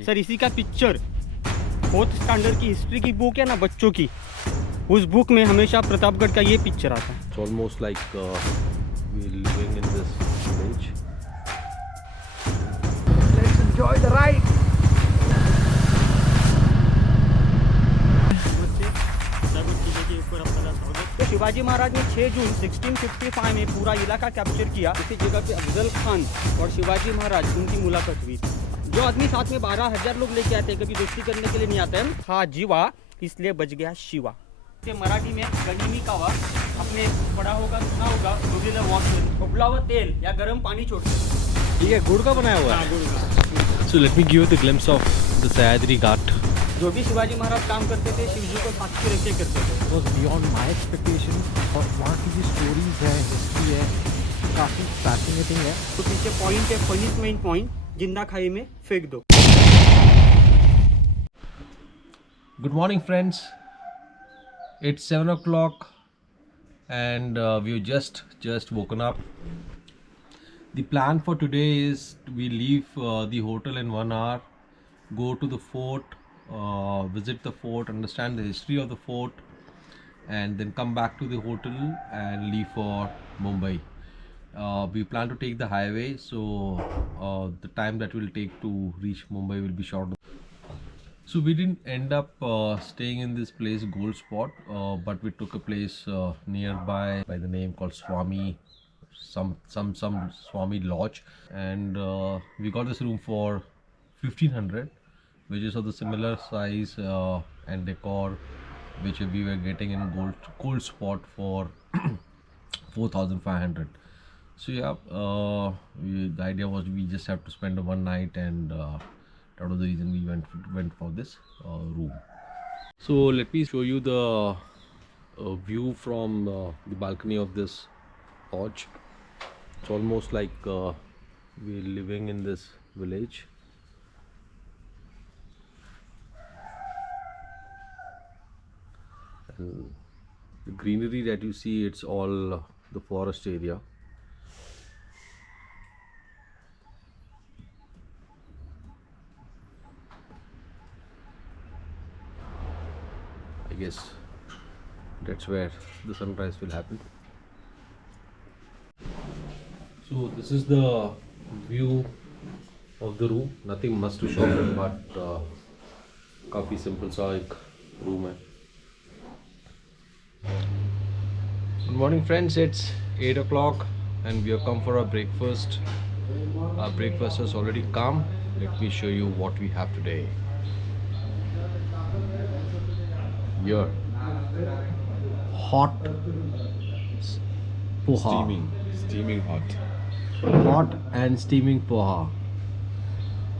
Sir इसी का picture 4th standard की हिस्ट्री की बुक है ना बच्चों की, उस बुक में हमेशा प्रतापगढ़ का ये पिक्चर आता है। It's almost like we're living in this village. Let's enjoy the ride. तो शिवाजी महाराज ने 6 जून 1655 में पूरा इलाका कैप्चर किया। इसी जगह पे अफजल खान और शिवाजी महाराज उनकी मुलाकात हुई। जो आदमी साथ में 12,000 लोग लेके आते हैं, कभी दोस्ती करने के लिए नहीं आते हैं, था जीवा इसलिए बच गया शिवा। मराठी में गनीमी कावा आपने पढ़ा होगा, सुना होगा, उबला हुआ तेल या गर्म पानी छोड़ते हैं। ठीक है, गुड़ का बनाया हुआ है। गुड़ का। So let me give you the glimpse of the Sahyadri Ghat. जो भी शिवाजी महाराज काम करते थे शिव जी को साक्षी रख के करते थे। Was beyond my expectation और वहाँ की जो स्टोरीज है, हिस्ट्री है, काफ़ी फैसिनेटिंग है। तो पीछे पॉइंट है, पनिशमेंट पॉइंट, जिंदा खाई में फेंक दो। Good morning, friends. It's 7 o'clock and we've just woken up. The plan for today is we leave the hotel in 1 hour, go to the fort, visit the fort, understand the history of the fort, and then come back to the hotel and leave for Mumbai. We plan to take the highway, so the time that will take to reach Mumbai will be short. So we didn't end up staying in this place Gold Spot, but we took a place nearby by the name called Swami, some Swami Lodge, and we got this room for 1,500, which is of the similar size and decor which we were getting in Gold Spot for 4,500. So yeah, the idea was we just have to spend one night, and that was the reason we went for this room. So let me show you the view from the balcony of this lodge. It's almost like we're living in this village. And the greenery that you see, it's all the forest area. I guess that's where the sunrise will happen. So this is the view of the room. Nothing much to show, but काफी simple सा एक room है. Good morning, friends. It's 8 o'clock and we have come for our breakfast. Our breakfast has already come. Let me show you what we have today. Here, hot poha. Steaming hot. Hot and steaming poha.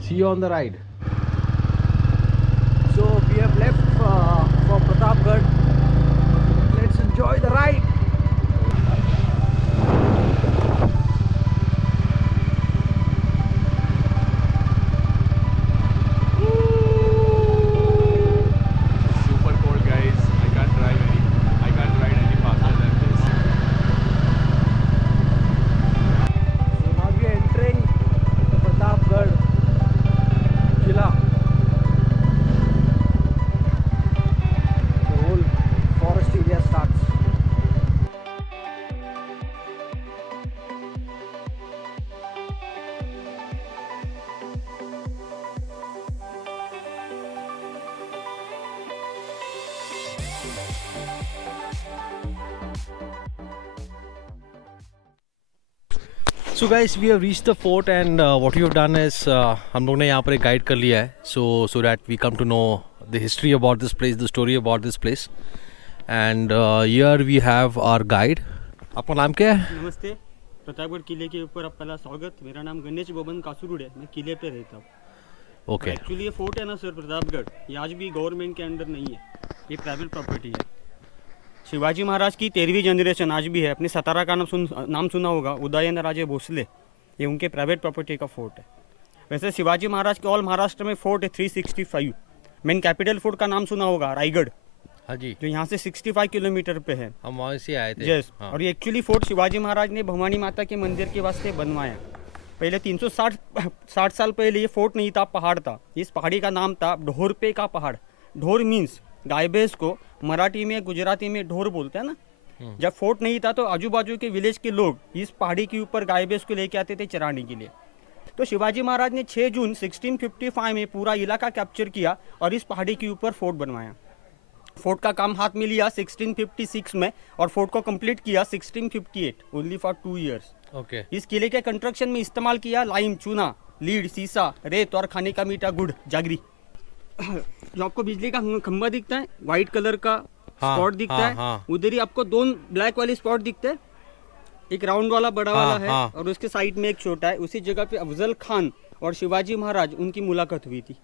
See you on the ride. So we have left for Pratapgarh. Let's enjoy the ride. Super cold, guys. I can't ride any faster than this. So now we are entering the Pratapgarh Killa. The whole forest area starts. So guys, we have reached the fort, and what we have done is हम लोग ने यहाँ पर एक guide कर लिया है, so that we come to know the history about this place, the story about this place, and here we have our guide. आपका नाम क्या है? नमस्ते, प्रतापगढ़ किले के ऊपर आपका स्वागत। मेरा नाम गणेश बबन कासुरुड है, मैं किले पे रहता हूँ। Okay. एक्चुअली ये फोर्ट है ना सर प्रतापगढ़, ये आज भी गवर्नमेंट के अंडर नहीं है, ये प्राइवेट प्रॉपर्टी है। शिवाजी महाराज की 13वीं जनरेशन आज भी है। अपने सतारा का नाम सुना होगा, उदयन राजे भोसले, ये उनके प्राइवेट प्रॉपर्टी का फोर्ट है। वैसे शिवाजी महाराज के ऑल महाराष्ट्र में फोर्ट है 365। मेन कैपिटल फोर्ट का नाम सुना होगा रायगढ़, हाँ जी, जो यहाँ से 65 किलोमीटर पे है। हम वहाँ से आए थे। यस, हाँ। और ये एक्चुअली फोर्ट शिवाजी महाराज ने भवानी माता के मंदिर के वास्ते बनवाया। पहले 360 साल पहले ये फोर्ट नहीं था, पहाड़ था। इस पहाड़ी का नाम था ढोरपे का पहाड़। ढोर मीन्स गाय भैंस को मराठी में, गुजराती में ढोर बोलते हैं ना। जब फोर्ट नहीं था तो आजू बाजू के विलेज के लोग इस पहाड़ी के ऊपर गाय भैंस को लेके आते थे चराने के लिए। तो शिवाजी महाराज ने 6 जून 1655 में पूरा इलाका कैप्चर किया और इस पहाड़ी के ऊपर फोर्ट बनवाया। फोर्ट का काम हाथ में लिया 1656 में और फोर्ट को कंप्लीट किया 1658, ओनली फॉर 2 इयर्स। ओके। इस किले के कंस्ट्रक्शन में इस्तेमाल किया लाइम, चूना, लीड, सीसा, रेत और खाने का मीठा गुड़, जागरी। जो आपको बिजली का खंभा दिखता है, व्हाइट कलर का स्पॉट दिखता है, उधर ही आपको 2 ब्लैक वाले स्पॉट दिखते हैं। एक राउंड वाला बड़ा वाला है और उसके साइड में एक छोटा है। उसी जगह पे अफजल खान और शिवाजी महाराज उनकी मुलाकात हुई थी।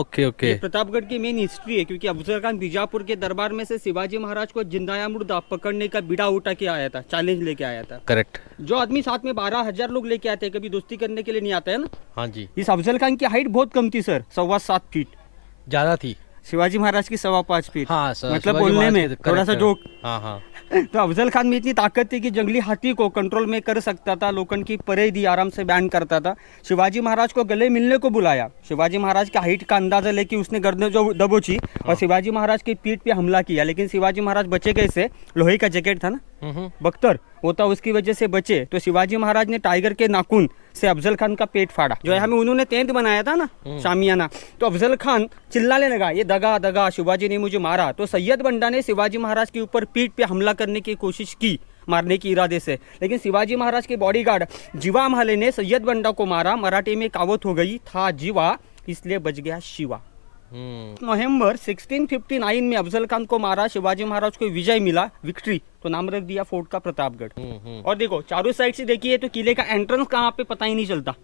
Okay okay. ये प्रतापगढ़ की मेन हिस्ट्री है, क्योंकि अफजल खान बीजापुर के दरबार में से शिवाजी महाराज को जिंदा मुर्दा पकड़ने का बिड़ा उठा के आया था, चैलेंज लेके आया था। करेक्ट। जो आदमी साथ में 12,000 लोग लेके आते हैं, कभी दोस्ती करने के लिए नहीं आता है ना। हाँ जी। इस अफजल खान की हाइट बहुत कम थी सर, 7.25 फीट। ज्यादा थी। शिवाजी महाराज की 5.25 फीट। हाँ, मतलब बोलने में थोड़ा सा जोक। हाँ हाँ। तो अफजल खान में इतनी ताकत थी कि जंगली हाथी को कंट्रोल में कर सकता था, लोगन की परेड आराम से बैन करता था। शिवाजी महाराज को गले मिलने को बुलाया। शिवाजी महाराज की हाइट का अंदाजा लेके उसने गर्दन जो दबोची और शिवाजी महाराज की पीठ पे हमला किया, लेकिन शिवाजी महाराज बचे कैसे? लोहे का जैकेट था ना, बख्तर होता, उसकी वजह से बचे। तो शिवाजी महाराज ने टाइगर के नाखून से अफजल खान का पेट फाड़ा। जो है हमें उन्होंने टेंट बनाया था ना, शामियाना, तो अफजल खान चिल्लाने लगा, ये दगा दगा, शिवाजी ने मुझे मारा। तो सैयद बंडा ने शिवाजी महाराज के ऊपर पीठ पे हमला करने की कोशिश की, मारने की इरादे से, लेकिन शिवाजी महाराज के बॉडीगार्ड जीवा महले ने सैयद बंडा को मारा। मराठी में कहावत हो गई, था जीवा इसलिए बच गया शिवा। नवंबर 1659 में अफजल खान को मारा, शिवाजी महाराज को विजय मिला, विक्ट्री, तो नाम रख दिया फोर्ट का प्रतापगढ़। और देखो चारों साइड से देखिए तो किले का एंट्रेंस कहाँ पे पता ही नहीं चलता।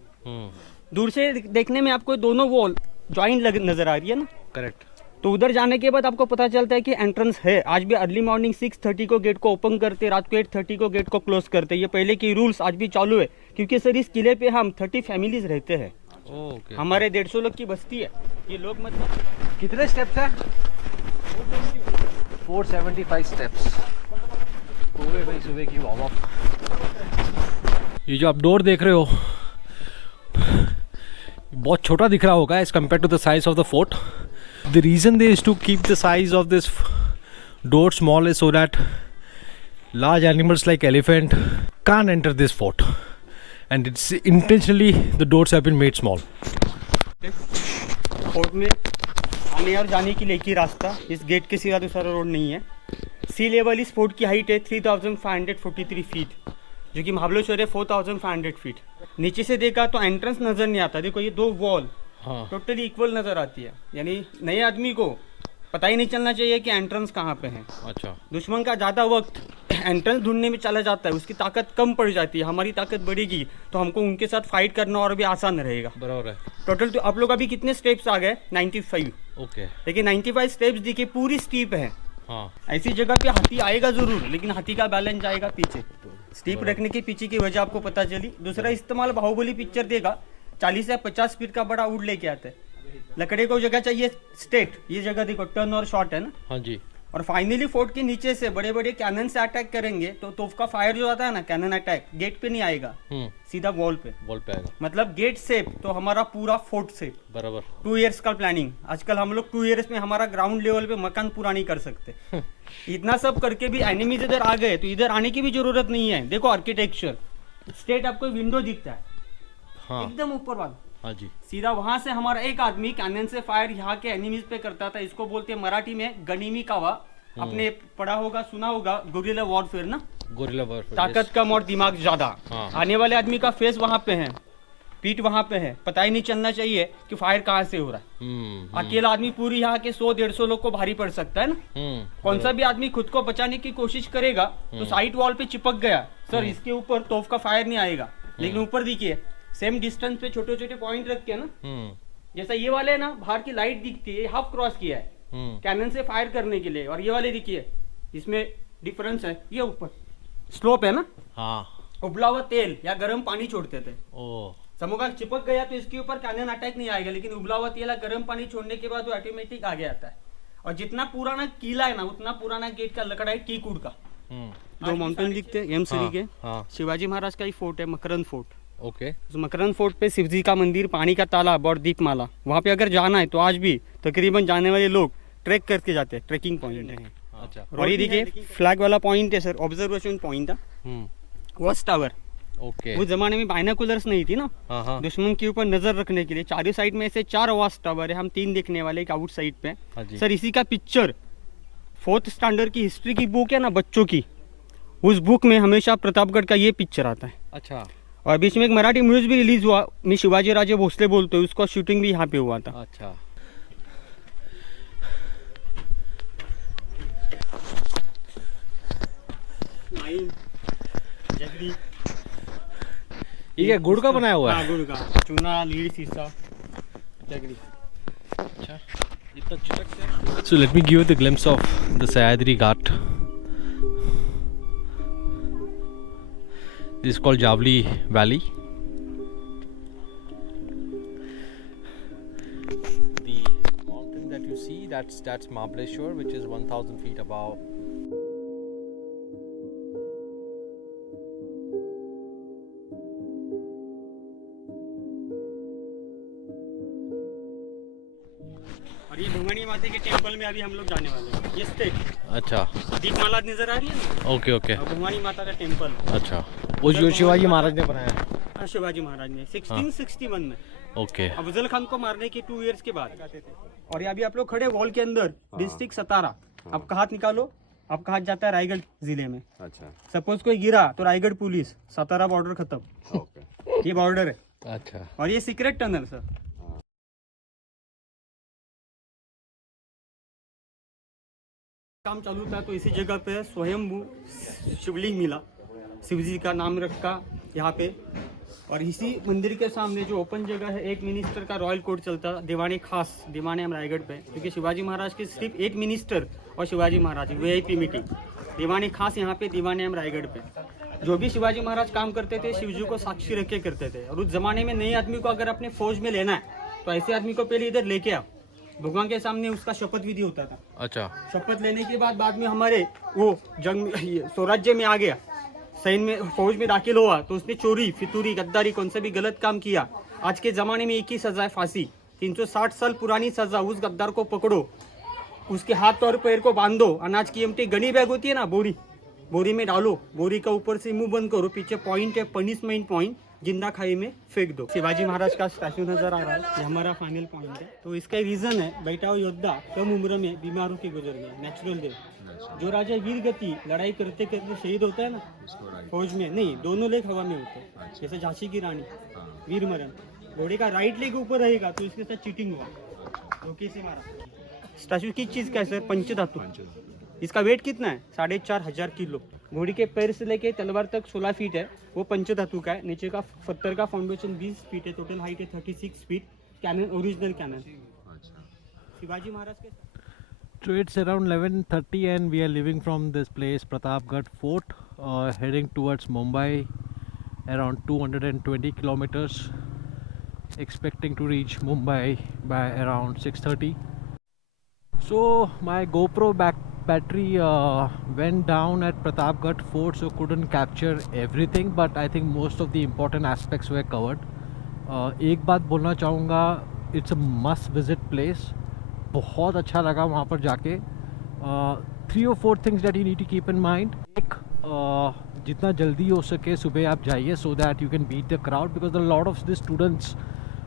दूर से देखने में आपको दोनों वॉल ज्वाइंट नजर आ रही है ना। करेक्ट। तो उधर जाने के बाद आपको पता चलता है कि एंट्रेंस है। आज भी अर्ली मॉर्निंग 6:30 को गेट को ओपन करते, रात को 8:30 को गेट को क्लोज करते। ये पहले की रूल्स आज भी चालू है, क्योंकि सर इस किले पे हम 30 फैमिलीज रहते हैं। ओके। हमारे 150 लोग की बस्ती है। ये लोग मतलब कितने स्टेप्स हैं? 475 स्टेप्स। हो गए भाई सुबह की वार्म अप। ये जो आप डोर देख रहे हो बहुत छोटा दिख रहा होगा as compare to the size of the fort. The reason they is to keep the size of this door small is so that large animals like elephant can't enter this fort, and it's intentionally the doors have been made small. Fort में आने और जाने के लिए एक ही रास्ता, इस gate के सिवा दूसरा रोड नहीं है। सी लेवल इस फोर्ट की हाइट है 3543 फीट, जो कि महाबलेश्वर है 4500 फीट। नीचे से देखा तो एंट्रेंस नज़र नहीं आता। देखो ये 2 वॉल टोटली इक्वल नज़र आती है, यानी नए आदमी को पता ही नहीं चलना चाहिए कि एंट्रेंस कहाँ पे है। अच्छा। दुश्मन का ज़्यादा वक्त एंट्रेंस ढूंढने में चला जाता है, उसकी ताकत कम पड़ जाती है, हमारी ताकत बढ़ेगी तो हमको उनके साथ फाइट करना और भी आसान रहेगा। बराबर है। टोटल तो आप लोग अभी कितने स्टेप्स आ गए? 95। ओके। लेकिन 95 स्टेप्स दिखे, पूरी स्टीप है। हाँ। ऐसी जगह पे हाथी आएगा जरूर, लेकिन हाथी का बैलेंस जाएगा पीछे। स्टीप रखने के पीछे की वजह आपको पता चली। दूसरा इस्तेमाल बाहुबली पिक्चर देगा, 40 या 50 फीट का बड़ा वुड लेके आते हैं। लकड़े को जगह चाहिए स्ट्रेट, ये जगह देखो टर्न और शॉर्ट है ना। हाँ जी। और फाइनली फोर्ट के नीचे से बड़े बड़े कैनन से अटैक करेंगे तो तोफ का फायर जो आता है ना, कैनन अटैक गेट पे नहीं आएगा, सीधा वॉल पे आएगा। मतलब गेट सेफ तो हमारा पूरा फोर्ट सेफ। बराबर। 2 इयर्स का प्लानिंग। आजकल हम लोग 2 इयर्स में हमारा ग्राउंड लेवल पे मकान पूरा नहीं कर सकते। इतना सब करके भी एनिमीज इधर आ गए तो इधर आने की भी जरूरत नहीं है। देखो आर्किटेक्चर स्ट्रेट आपको विंडो दिखता है। हाँ। एकदम ऊपर वाला। हाँ जी। सीधा वहां से हमारा एक आदमी कैनन से फायर यहाँ के एनिमीज पे करता था। इसको बोलते हैं मराठी में गनीमी कावा। आपने पढ़ा होगा, सुना होगा, गुरिल्ला वॉरफेयर ना। Guerrilla warfare. ताकत कम और दिमाग ज्यादा। हाँ। आने वाले आदमी का फेस वहां पे है, पीठ वहां पे है, पता ही नहीं चलना चाहिए कि फायर कहाँ से हो रहा है। अकेला आदमी पूरी यहाँ के 100-150 लोग को भारी पड़ सकता है ना। कौन सा भी आदमी खुद को बचाने की कोशिश करेगा तो साइड वॉल पे चिपक गया सर, इसके ऊपर तोफ का फायर नहीं आएगा। लेकिन ऊपर देखिए सेम डिस्टेंस पे छोटे छोटे पॉइंट रख के ना, जैसा ये वाले है ना, बाहर की लाइट दिखती है, हाफ क्रॉस किया है कैनन से फायर करने के लिए। और ये वाले देखिए इसमें डिफरेंस है, ये ऊपर स्लोप है ना। हाँ। उबला हुआ तेल या गर्म पानी छोड़ते थे। समूह चिपक गया तो इसके ऊपर कैनन अटैक नहीं आएगा, लेकिन उबला हुआ तेल या गर्म पानी छोड़ने के बाद वो ऑटोमेटिक आगे आता है। और जितना पुराना किला है ना, उतना पुराना गेट का लकड़ा है टीक वुड का। 2 माउंटेन दिखते हैं एम सीरी के। शिवाजी महाराज का ही फोर्ट है, मकरंद फोर्ट। ओके उस मकरंद फोर्ट पे शिव जी का मंदिर, पानी का तालाब और दीपमाला, वहाँ पे अगर जाना है तो आज भी तकरीबन जाने वाले लोग ट्रैक करके जाते हैं, ट्रैकिंग पॉइंट है। अच्छा और ये देखिए फ्लैग वाला पॉइंट है सर, ऑब्जर्वेशन पॉइंट था, वॉच टावर। ओके उस जमाने में बाइनोकुलर्स नहीं थी ना, हाँ हाँ दुश्मन के ऊपर नजर रखने के लिए चारों साइड में ऐसे 4 वॉच टावर है, हम 3 देखने वाले, एक आउट साइड पे। हाँ जी। सर इसी का पिक्चर 4th स्टैंडर्ड की हिस्ट्री की बुक है ना बच्चों की, उस बुक में हमेशा प्रतापगढ़ का ये पिक्चर आता है। अच्छा और बीच में एक मराठी म्यूज भी रिलीज हुआ, मैं शिवाजी राजे भोसले बोलते हैं, उसका शूटिंग भी यहाँ पे हुआ था। अच्छा ये क्या गुड़ का बनाया हुआ है? हाँ, गुड़ का, चूना, लीड, सीसा, जगरी। So let me give you the glimpse of the Sayadri Ghat. This is called Javli Valley. The mountain that you see, that's Mahabaleshwar, which is 1,000 feet above. और ये भुवनी माता के टेम्पल में अभी हम लोग जाने वाले हैं। ये स्टेट अच्छा दीपमाला नजर आ रही है ना, ओके ओके और भुवनी माता का टेम्पल। अच्छा वो जो शिवाजी महाराज ने बनाया है। हाँ, शिवाजी महाराज ने 1661 में ओके अफजल खान को मारने के 2 इयर्स के बाद। और ये अभी आप लोग खड़े वॉल के अंदर, डिस्ट्रिक्ट सतारा। आपका हाथ निकालो, आपका हाथ जाता है रायगढ़ जिले में। अच्छा सपोज कोई गिरा तो रायगढ़ पुलिस, सतारा बॉर्डर खत्म। ओके ये बॉर्डर है। अच्छा और ये सीक्रेट टनल सर, काम चालू था तो इसी जगह पे स्वयंभू शिवलिंग मिला, शिव जी का नाम रखा यहाँ पे। और इसी मंदिर के सामने जो ओपन जगह है, एक मिनिस्टर का रॉयल कोर्ट चलता, दीवानी खास, दीवाने हम रायगढ़ पे, क्योंकि शिवाजी महाराज के सिर्फ एक मिनिस्टर और शिवाजी महाराज VIP मीटिंग, दीवानी खास यहाँ पे, दीवाने हम रायगढ़ पे। जो भी शिवाजी महाराज काम करते थे शिव जी को साक्षी रख के करते थे। और उस जमाने में नए आदमी को अगर अपने फौज में लेना है तो ऐसे आदमी को पहले इधर लेके आओ, भगवान के सामने उसका शपथ विधि होता था। अच्छा शपथ लेने के बाद में हमारे वो जंग स्वराज्य में आ गया, सैन्य में, फौज में दाखिल हुआ तो उसने चोरी, फितूरी, गद्दारी, कौन सा भी गलत काम किया, आज के जमाने में एक ही सजा है, फांसी। 360 साल पुरानी सजा, उस गद्दार को पकड़ो, उसके हाथ और पैर को बांधो, अनाज की एम्प्टी गनी बैग होती है ना, बोरी में डालो, बोरी का ऊपर से मुंह बंद करो, पीछे पॉइंट है, पनिशमेंट पॉइंट, जिंदा खाई में फेंक दो। शिवाजी महाराज का स्टैचू नजर आ रहा है, ये हमारा फाइनल पॉइंट है। तो इसका रीजन है, बैठा हुआ योद्धा कम उम्र में बीमारों के गुजर गए, नेचुरल डेथ। जो राजा वीर गति लड़ाई करते करते शहीद होता है ना, फौज में नहीं, दोनों लेग हवा में होते हैं, जैसे झांसी की रानी, वीर मरण, घोड़े का राइट लेग ऊपर रहेगा तो इसके साथ चीटिंग हुआ, धोखे से मारा। स्टैचू की चीज क्या है सर? पंचधातु। इसका वेट कितना है? 4,500 किलो। घोड़ी के पैर से लेके तलवार तक 16 फीट है, वो पंचधातु का है। नीचे का पत्थर का फाउंडेशन 20 फीट है, टोटल हाइट है 36 feet. Cannon original cannon Shivaji Maharaj के। So it's around 11:30 and we are leaving from this place Pratapgarh Fort, heading towards Mumbai, around 220 kilometers, expecting to reach Mumbai by around 6:30. So my GoPro battery went down at Pratapgarh Fort, so couldn't capture everything, but I think most of the important aspects were covered. एक बात बोलना चाहूँगा, it's a must visit place. बहुत अच्छा लगा वहाँ पर जाके। 3 or 4 things that you need to keep in mind. एक, जितना जल्दी हो सके सुबह आप जाइए, so that you can beat the crowd, because a lot of the students,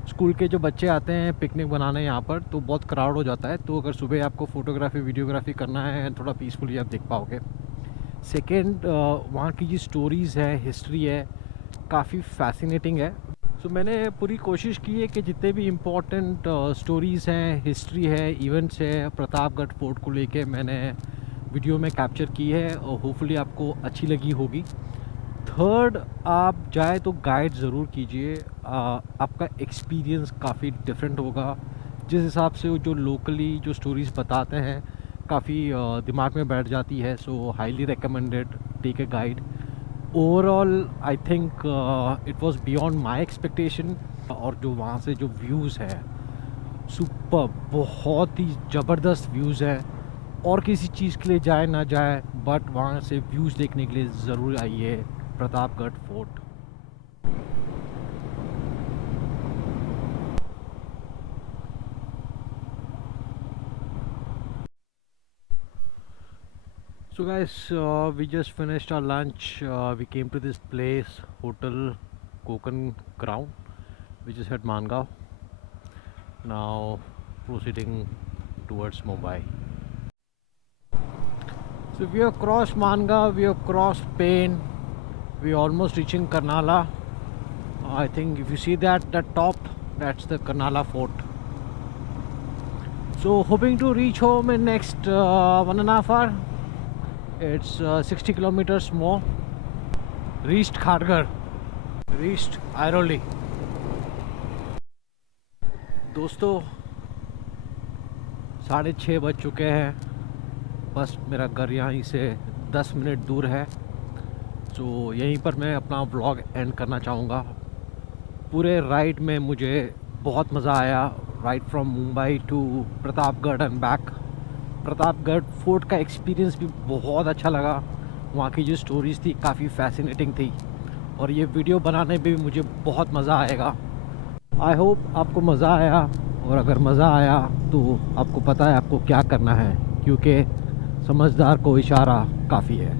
school के जो बच्चे आते हैं पिकनिक बनाने यहाँ पर, तो बहुत क्राउड हो जाता है। तो अगर सुबह आपको फ़ोटोग्राफी वीडियोग्राफी करना है, थोड़ा पीसफुली आप देख पाओगे। सेकेंड, वहाँ की जो स्टोरीज़ है, हिस्ट्री है, काफ़ी फैसिनेटिंग है। सो मैंने पूरी कोशिश की है कि जितने भी इम्पोर्टेंट स्टोरीज़ हैं, हिस्ट्री है, इवेंट्स है, प्रतापगढ़ फोर्ट को लेके मैंने वीडियो में कैप्चर की है, और होपफुली आपको अच्छी लगी होगी। थर्ड, आप जाए तो गाइड ज़रूर कीजिए, आपका एक्सपीरियंस काफ़ी डिफरेंट होगा। जिस हिसाब से वो जो लोकली जो स्टोरीज़ बताते हैं काफ़ी दिमाग में बैठ जाती है। So highly recommended, take a guide. Overall I think it was beyond my expectation. और जो वहाँ से जो व्यूज़ है, सुपर, बहुत ही ज़बरदस्त व्यूज़ है। और किसी चीज़ के लिए जाए ना जाए, बट वहाँ से व्यूज़ देखने के लिए ज़रूर आइए Pratapgarh fort. So guys, we just finished our lunch. We came to this place, Hotel Kokan Crown, which is at Mangaon. Now proceeding towards Mumbai. So we have crossed Mangaon, we have crossed Pain, we are almost reaching Karnala. I think if you see that top, that's the Karnala Fort. So hoping to reach home in next 1.5 hours. It's 60 kilometers more. Reached Kharghar, reached Airoli. दोस्तों 6:30 बज चुके हैं. बस मेरा घर यहाँ से 10 minute दूर है. तो यहीं पर मैं अपना व्लॉग एंड करना चाहूँगा. पूरे राइड में मुझे बहुत मज़ा आया. Ride from Mumbai to Pratapgarh and back. Pratapgarh fort का एक्सपीरियंस भी बहुत अच्छा लगा. वहाँ की जो स्टोरीज़ थी काफ़ी फैसिनेटिंग थी. और ये वीडियो बनाने में भी मुझे बहुत मज़ा आएगा. आई होप आपको मज़ा आया. और अगर मज़ा आया तो आपको पता है आपको क्या करना है, क्योंकि समझदार को इशारा काफ़ी है.